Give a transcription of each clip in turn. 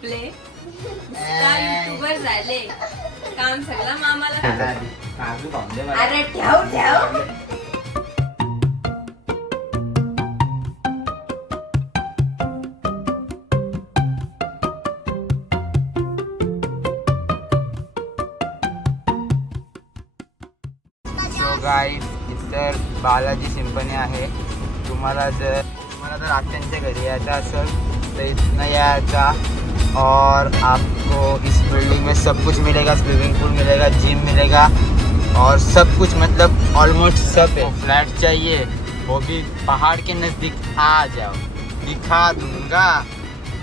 झोपले युट्यूबर झाले. काम सगळं मामाला. अरे ठेव ठेव. इतर बालाजी सिंपनी आहे. तुम्हाला जर तुम्हाला जर आत्यांच्या घरी यायचं असेल तर इथनं यायचा. और आपको इस बिल्डिंग में सब कुछ मिलेगा स्विमिंग पूल मिलेगा जिम मिलेगा और सब कुछ मतलब ऑलमोस्ट सब है। फ्लैट चाहिए, वो भी पहाड़ के नज़दीक आ जाओ, दिखा दूँगा।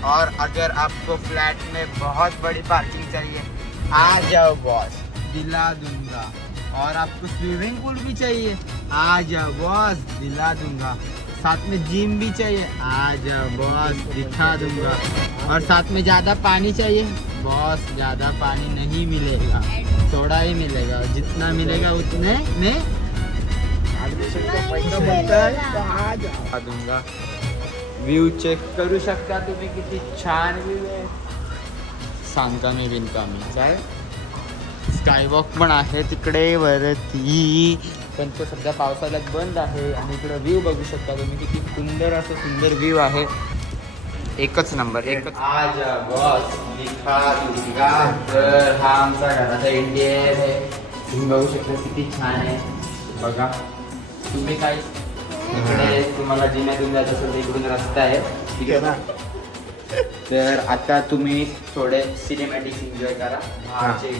और अगर आपको फ्लैट में बहुत बड़ी पार्किंग चाहिए, आ जाओ बॉस दिला दूँगा। और आपको स्विमिंग पूल भी चाहिए, आ जाओ बॉस दिला दूँगा। साथ में जिम भी चाहिए। आ जाओ बॉस दिखा दूंगा। और साथ में ज़्यादा पानी चाहिए। बॉस ज़्यादा पानी नहीं मिलेगा। थोड़ा ही मिलेगा। जितना मिलेगा उतने में आ दूंगा। व्यू चेक करू शकता तुम्ही किती छान व्यू आहे सांगता मी बिनका मी। चालेल स्कायवॉक पण आहे तिकडे वरती। पण तो सध्या पावसाळ्यात बंद आहे आणि इकडे व्ह्यू बघू शकता तुम्ही किती सुंदर असं सुंदर व्ह्यू आहे. एकच नंबर एकच. आज बॉस लिखा दुर्गा तर हा आमचा घराचा इंडियर आहे. तुम्ही बघू शकता किती छान आहे. बघा. तुम्ही काय? इकडे तुम्हाला जिन्यातून जायचं असेल तर इकडून रस्ता आहे. ठीक आहे ना? तर आता तुम्ही थोडे सिनेमॅटिक एन्जॉय करा. बाहेरचे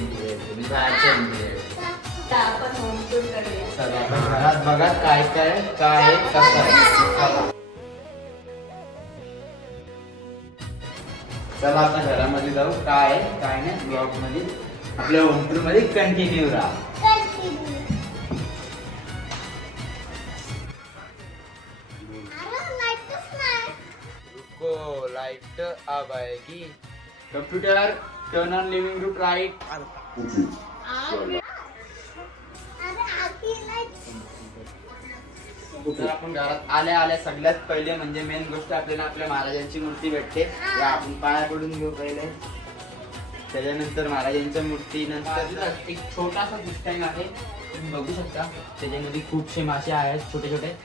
तुम्ही बाहेरचे इंडियर आता आपण होम टूर करूया. चला घरात बघा काय काय काय आहे, कसं आहे. चला. चला आता घरामध्ये जाऊ. काय आहे काय नाही ब्लॉगमध्ये आपल्या होम टूरमध्ये कंटिन्यू राहा. रुको लाइट अब आएगी computer turn on living room right तर आपण घरात आल्या आल्या सगळ्यात पहिले म्हणजे मेन गोष्ट आपल्याला आपल्या महाराजांची मूर्ती भेटते. त्या आपण पाया पडून घेऊ पहिले. त्याच्यानंतर महाराजांच्या मूर्ती नंतर एक छोटासा बुस्टँग आहे. तुम्ही बघू शकता. त्याच्यामध्ये खूपसे मासे आहेत छोटे छोटे.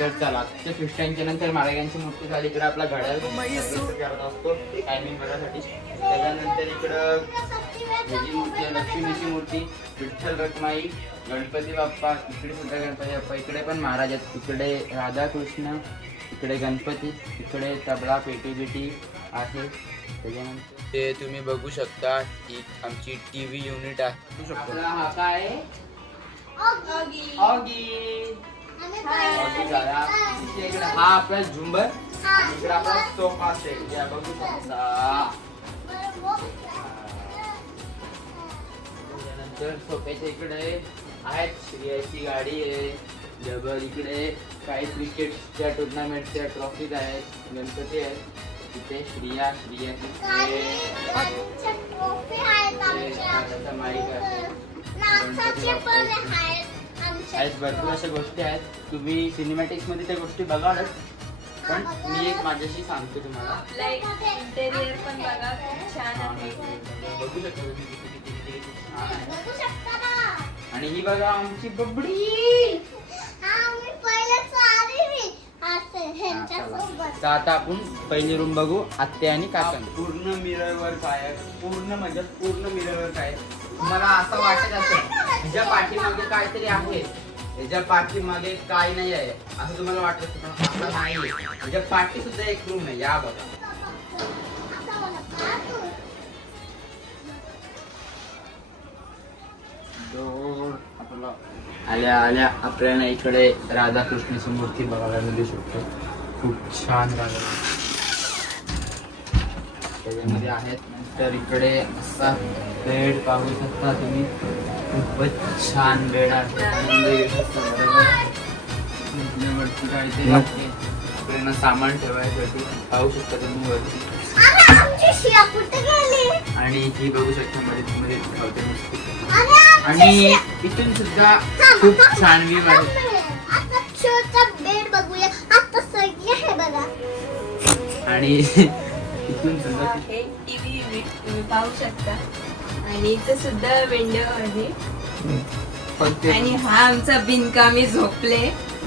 तर चला त्या फिश टँकच्या नंतर महाराजांची मूर्ती झाली. इकडे आपला घड्याळ करत असतो. टायमिंग बघायसाठी त्याच्यानंतर इकडं ह्याची मूर्ती आहे लक्ष्मीची मूर्ती विठ्ठल रखमाई गणपती बाप्पा इकडे सुद्धा गणपती बाप्पा इकडे पण महाराज आहेत. इकडे राधाकृष्ण इकडे गणपती इकडे तबला पेटी बिटी आहे. त्याच्यानंतर ते तुम्ही बघू शकता ही आमची टी व्ही युनिट आहे. बघू शकतो. हा काय? ऑगी. ऑगी. झाला. इथे इकडे हा आपला झुंबर. इकडे आपला सोफा सेट. या बघू शकता. त्याच्यानंतर सोफ्याच्या इकडे आहेत. श्रियाची गाडी आहे. डबल इकडे काही क्रिकेटच्या टुर्नामेंटच्या ट्रॉफीज आहेत. गणपती आहेत. तिथे श्रिया श्रिया आहेत. भरपूर अशा गोष्टी आहेत. तुम्ही सिनेमॅटिक्समध्ये त्या गोष्टी बघालच. पण मी एक माझ्याशी सांगतो तुम्हाला. आपला एक इंटेरियर पण बघा. खूप छान आहे. बघू शकता आणि ही बघा आमची बबडी. तर आता आपण पहिली रूम बघू आत्या आणि काका पूर्ण मिरर वर्क आहे? पूर्ण म्हणजे पूर्ण मिरर वर्क आहे? तुम्हाला असं वाटत असेल ह्याच्या पाठीमागे काहीतरी आहे. ह्याच्या पाठीमागे काय नाही आहे. असं तुम्हाला वाटत नाही ह्याच्या पाठी सुद्धा एक रूम आहे. या बघा. आल्या आल्या. आपल्याला इकडे राधाकृष्णाची मूर्ती बघायला मिळू शकते खूप छान राधा त्याच्यामध्ये आहेत. नंतर इकडे असा बेड पाहू शकता तुम्ही. खूपच छान बेड आहे. म्हणजे वरती सामान ठेवायसाठी पाहू शकता तुम्ही वरती. आणि ही बघू शकता मध्ये मस्त. आणि इथून सुद्धा खूप छान व्ह्यू आहे बेड बघूया. आता सगळे आहे बघा. आणि इथून सुद्धा आहे टीव्ही तुम्ही पाहू शकता. आणि इथं सुद्धा विंडो आहे. आणि हा आमचा बिनकामी झोपले.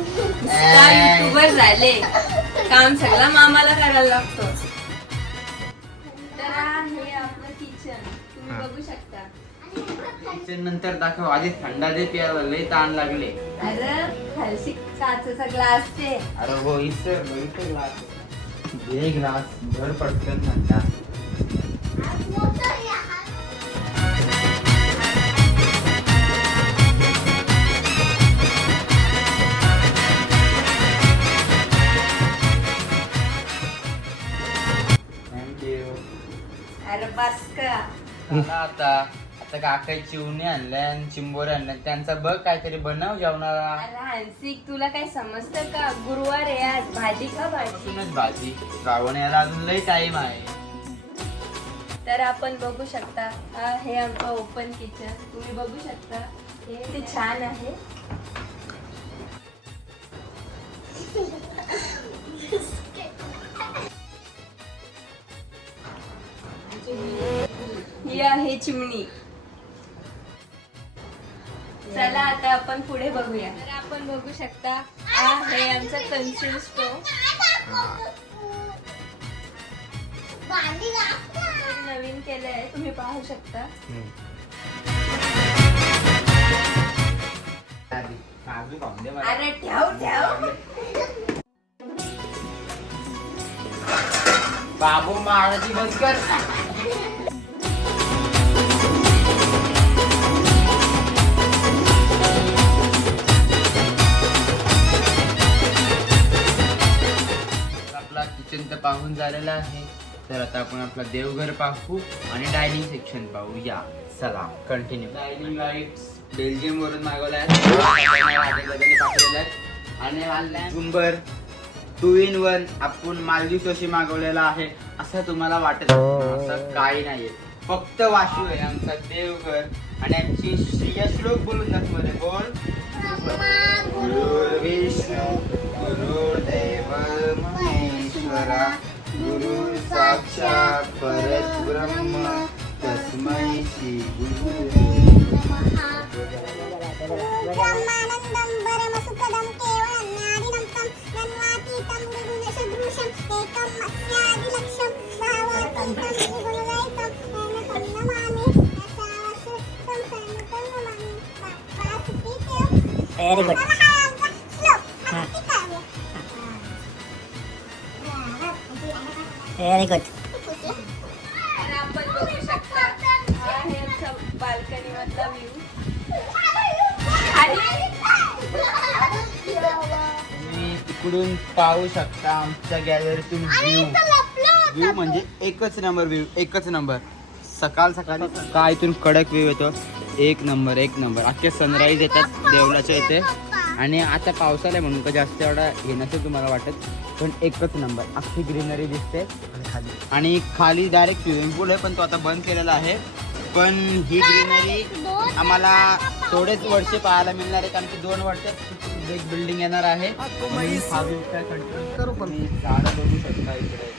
युट्यूबर झाले. काम सगळं मामाला करायला लागतो. किचन नंतर दाखव. आधी थंडा दे प्यायला लय ताण लागले. अरे खालशी काचेचा ग्लास ते अरे हो इथे ग्लास घे ग्लास भर पटकन थंडा. थँक्यू अरे बस का आता. आता काका चिवणी आणल्या आणि चिंबोरे आणल्या. त्यांचा बघ काहीतरी बनव जेवणाला. अरे तुला काय समजतं का? गुरुवार आहे आज. भाजी का भाजी. पासूनच भाजी. श्रावण यायला अजून लय टाइम आहे. तर आपण बघू शकता हा हे आमचं ओपन किचन तुम्ही बघू शकता हे ते छान आहे. ही आहे चिमणी. चला आता आपण पुढे बघूया. तर आपण बघू शकता हा हे. आमचं कन्सिल स्टोव नवीन केलंय तुम्ही पाहू शकता. अरे ठेव ठेव. बाबू महाराजी बंद कर पाहून झालेला आहे. तर आता आपण आपला देवघर पाहू आणि डायनिंग सेक्शन पाहू. या चला कंटिन्यू डायनिंग लाइट बेल्जियम वरून मागवल्या आणि हा झुंबर टू इन वन आपण मालदीवशी मागवलेला आहे. असं तुम्हाला वाटत असं काही नाहीये. फक्त वाशिव आहे आमचा देवघर. आणि आमची श्रेय श्लोक बोलून दाखवले बोल. गुरुर् विष्णू गुरुर्देव महेश्वरा. गुरु साक्षात परब्रह्म तस्मै श्री गुरु ब्रह्मानन्दं परमसुखदं केवलं ज्ञानिनन्तं नन्वातीतं गुरुणसदृशम् एकं मत्स्यादिलक्ष्यं भावातीतं गुरुरहितं नैनतं नमामि यशावश्यकं सैनिकं नमामि Very good. मधला व्ह्यू तुम्ही तिकडून पाहू शकता आमच्या गॅलरीतून व्ह्यू व्ह्यू म्हणजे एकच नंबर व्ह्यू एकच नंबर सकाळ सकाळी का इथून कडक व्ह्यू येतो? एक नंबर एक नंबर अख्खे सनराईज येतात देवलाच्या इथे. आणि आता पावसाला आहे म्हणून का जास्त एवढा नसेल तुम्हाला वाटत? पण एकच नंबर. अख्खी ग्रीनरी दिसते. आणि खाली. डायरेक्ट स्विमिंग पूल आहे पण तो आता बंद केलेला आहे. पण ही ग्रीनरी आम्हाला थोडेच वर्षे पाहायला मिळणार आहे कारण की दोन वर्षात एक बिल्डिंग येणार आहे. झाडं बघू शकता इकडे.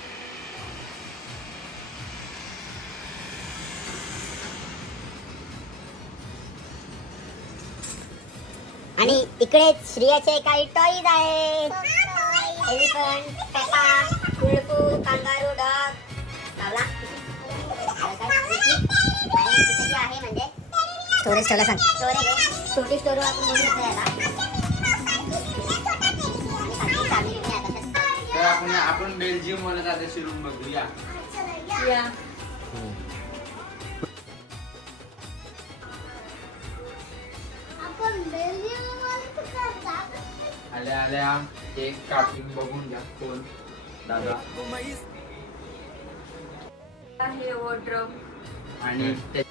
आणि इकडे श्रियाचे काही टॉईज आहेत. एलिफंट पेपा कुळकू कांगारू डॉग लावला. आहे म्हणजे स्टोरेज ठेवला सांग स्टोरेज छोटी स्टोरेज आपण बोलू शकतो याला. आहे आपण आपण बेल्जियम वाला दादाची रूम बघूया. या. आल्या आल्या. एक कापून बघून घ्या कोण? दादा. आहे वॉर्ड्रोब आणि ते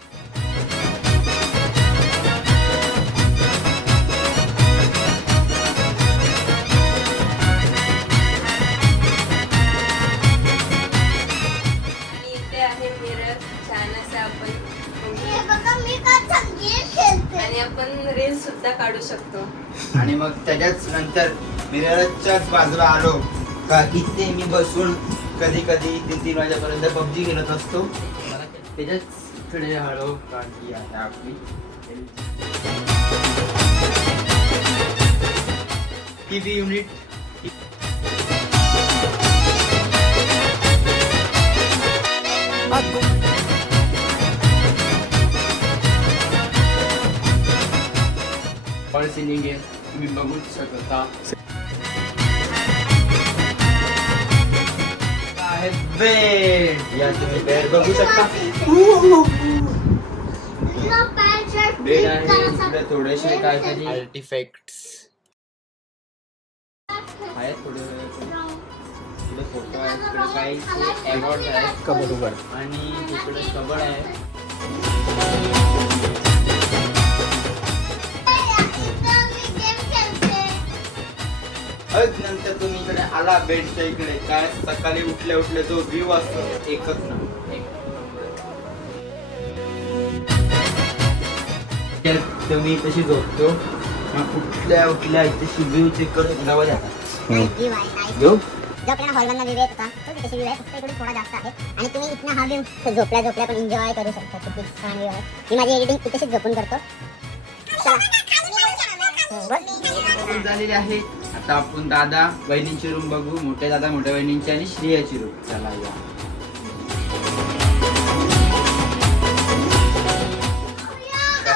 आणि इथे आहे मिरर छान असं आपण आणि आपण रील सुद्धा काढू शकतो. आणि मग त्याच्याच नंतर मिररच्याच बाजूला आलो का इथे मी बसून कधी कधी तीन तीन वाजेपर्यंत पबजी खेळत असतो. त्याच्याच कडे हळू काढली आहे आपली. टीव्ही युनिट फॉल सिलिंग आहे तुम्ही बघू शकता. बेड या तुम्ही बेड बघू शकता. बेड थोडेसे आर्टिफॅक्ट्स आहेत थोडे फोटो आहे इकडे काही अवॉर्ड आहेत. कबड उघड. आणि इकडे कबड आहे. अग नंतर तुम्ही इकडे आला बेडच्या इकडे. काय? सकाळी उठल्या उठल्या जो व्ह्यू असतो एकच ना. तुम्ही तशी झोपतो. मग उठल्या इथे व्ह्यू चेक करतो जावं जाता. घेऊ जो आपल्याला हॉल मधला व्ह्यू येत होता तो तिथे व्ह्यू आहे. फक्त इकडून थोडा जास्त आहे. आणि तुम्ही इथनं हा व्ह्यू झोपल्या झोपल्या पण एन्जॉय करू शकता. किती छान व्ह्यू आहे. मी माझी एडिटिंग इथेच झोपून करतो. रूम झालेली आहे. आता आपण दादा बहिणींची रूम बघू. मोठ्या दादा मोठ्या बहिणींची आणि श्रेयाची रूम चला या.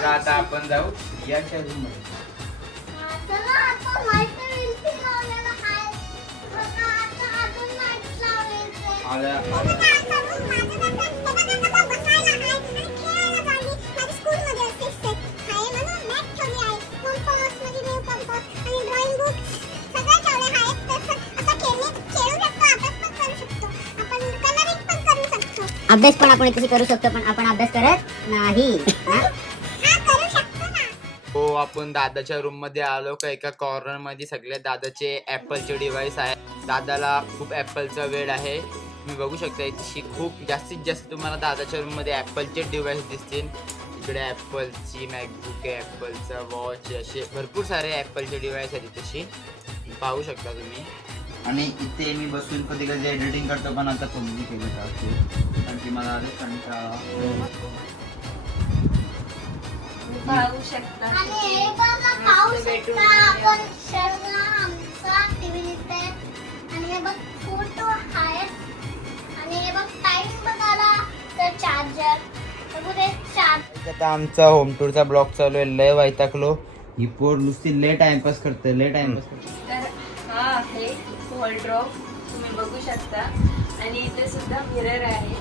आता आपण जाऊ याच्या रूममध्ये. अभ्यास पण आपण इथे करू शकतो पण आपण अभ्यास करत नाही हो? आपण दादाच्या रूममध्ये आलो का? एका कॉर्नरमध्ये सगळे दादाचे ऍपलचे डिव्हाइस आहे दादाला खूप ऍपलचा वेळ आहे. तुम्ही बघू शकता इथे खूप जास्तीत जास्त तुम्हाला दादाच्या रूममध्ये ऍपलचे डिव्हाइस दिसतील. इकडे ऍपलची मॅकबुक आहे ऍपलचा वॉच असे भरपूर सारे ऍपलचे डिव्हाइस आहेत तशी पाहू शकता तुम्ही. आणि इथे मी बसून कधी कधी एडिटिंग करतो पण आता पबजी केलं का कारण की मला आधीच कंटाळा पाहू शकता. आणि हे बघा पाहू शकता आपण सर्व आमचा टीव्ही दिसते आणि हे बघ फोटो आहेत आणि हे बघ टाइम बघायला तर चार्जर बघू दे चार्ज आता आमचा होम टूरचा ब्लॉग चालू आहे. लय वैतागलो. ही पोर नुसती लय टाइमपास करते लय टाइमपास करते. तर हा. वॉलड्रॉप तुम्ही बघू शकता. आणि इथे सुद्धा मिरर आहे.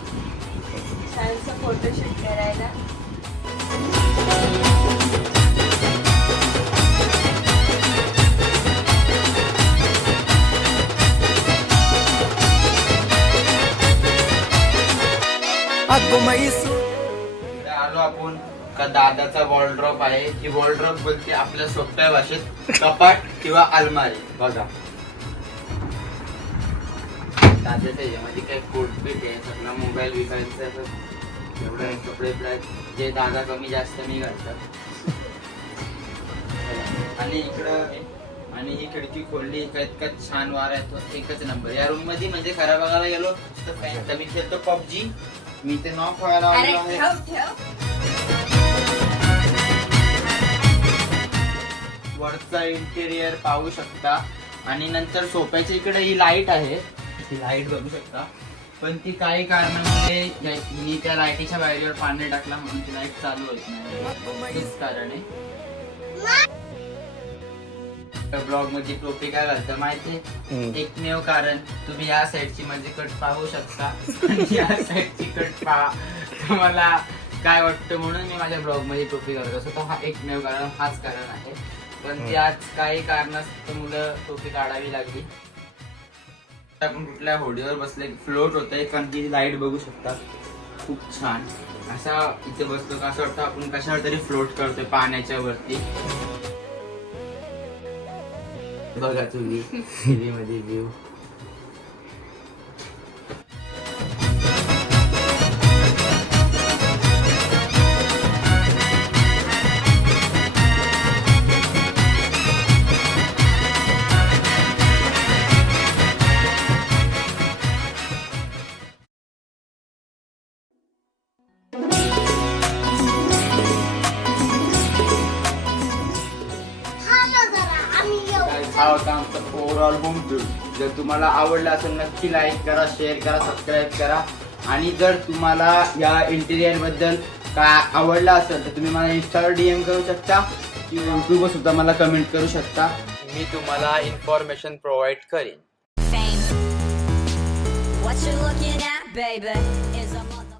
छानसा फोटोशूट करायला. आलो आपण. का दादाचा वॉलड्रॉप आहे. ही वॉलड्रॉप बोलते आपल्या सोप्या भाषेत कपाट किंवा अलमारी. बघा. दादाच्या ह्याच्यामध्ये काही कोटपीट आहे सगळा मोबाईल विकायचा आहे. एवढे कपडे आहेत, जे दादा कमी जास्त मी घालतात. आणि इकडं आणि ही खिडकी खोलली इतका इतका छान वारा येतो एकच नंबर. या रूममध्ये म्हणजे खरा बघायला गेलो तर तर मी खेळतो पबजी. मी ते नॉक व्हायला आहे. वरचा इंटेरियर पाहू शकता. आणि नंतर सोफ्याच्या इकडे ही लाइट आहे. ही लाइट बघू शकता. पण ती काही कारणामुळे या- मी त्या लाईटीच्या वायरीवर पाणी टाकला म्हणून ती लाइट चालू होत नाही. कारण आहे ब्लॉगमध्ये टोपी काय घालतं माहिती एकमेव कारण तुम्ही या साईडची माझी कट पाहू शकता. या साईडची कट पहा. तुम्हाला काय वाटतं म्हणून मी माझ्या ब्लॉगमध्ये टोपी घालत असतो. हा एकमेव कारण हाच कारण आहे. पण ती आज काही कारणास्तव मुलं टोपी काढावी लागली. आपण कुठल्या होडीवर बसले फ्लोट होत आहे कारण की लाइट बघू शकता. खूप छान. असा इथे बसलो का असं वाटतं आपण कशावर तरी फ्लोट करतोय पाण्याच्या वरती. बघा तुम्ही मध्ये व्ह्यू हा होता आमचा ओव्हरऑल होम टूर जर तुम्हाला आवडलं असेल नक्की लाईक करा शेअर करा सबस्क्राईब करा. आणि जर तुम्हाला या इंटिरियरबद्दल काय आवडलं असेल तर तुम्ही मला इंस्टावर डी एम करू शकता. किंवा युट्यूबवर सुद्धा मला कमेंट करू शकता. मी तुम्हाला इन्फॉर्मेशन प्रोव्हाइड करेन.